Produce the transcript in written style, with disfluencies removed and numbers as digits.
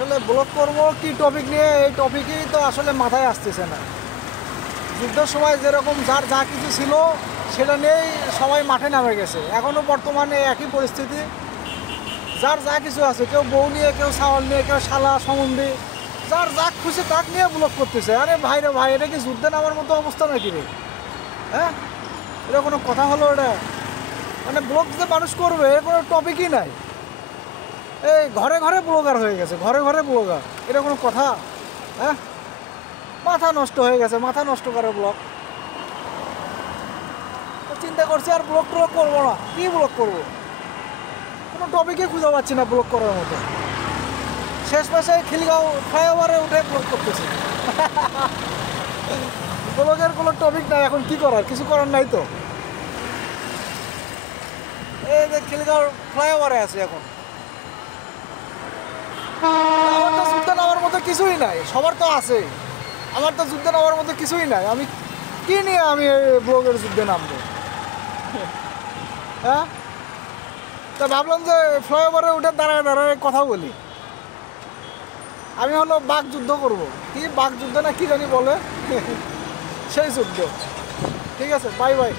আসলে ব্লগ করব কি টপিক নিয়ে, এই টপিকই তো আসলে মাথায় আসতেছে না। যুদ্ধের সময় যেরকম যার যা কিছু ছিল সেটা নিয়েই সবাই মাঠে নামে গেছে। এখনও বর্তমানে একই পরিস্থিতি, যার যা কিছু আছে, কেউ বউ নিয়ে, কেউ ছাওয়াল নিয়ে, কেউ শালা সম্বন্ধে, যার যা খুশি তাক নিয়ে ব্লগ করতেছে। আরে ভাই রে ভাই, এটা কি যুদ্ধে নামার মতো অবস্থা নাকি রে? হ্যাঁ, এটা কোনো কথা হলো? এটা মানে ব্লগ যে মানুষ করবে এর কোনো টপিকই নাই। এই ঘরে ঘরে ব্লগার হয়ে গেছে, ঘরে ঘরে ব্লগার, এটা কোনো কথা? হ্যাঁ, মাথা নষ্ট হয়ে গেছে, মাথা নষ্ট করে ব্লগ। চিন্তা করছি আর ব্লগ ট্লগ করবো না। কী ব্লগ করবো? কোনো টপিকই খুঁজে পাচ্ছি না ব্লগ করার মতো। শেষ মাসে খিলগাঁও ফ্লাইওভারে উঠে ব্লগ করতেছি। ব্লগের কোনো টপিক নাই, এখন কি করার? কিছু করার নাই তো। এই যে খিলগাঁও ফ্লাইওভারে আছে এখন। আমার তো যুদ্ধে নামার মতো কিছুই নাই, সবার তো আছে। আমার তো যুদ্ধে নামার মতো কিছুই নাই। আমি কি নিয়ে আমি ব্লগের যুদ্ধে নামবো? হ্যাঁ, তা ভাবলাম যে ফ্লাইওভারে উঠে দাঁড়ায় দাঁড়ায় কথা বলি। আমি হলো বাঘ যুদ্ধ করব। কি বাঘ যুদ্ধ না কি জানি বলে, সেই যুদ্ধ। ঠিক আছে, বাই বাই।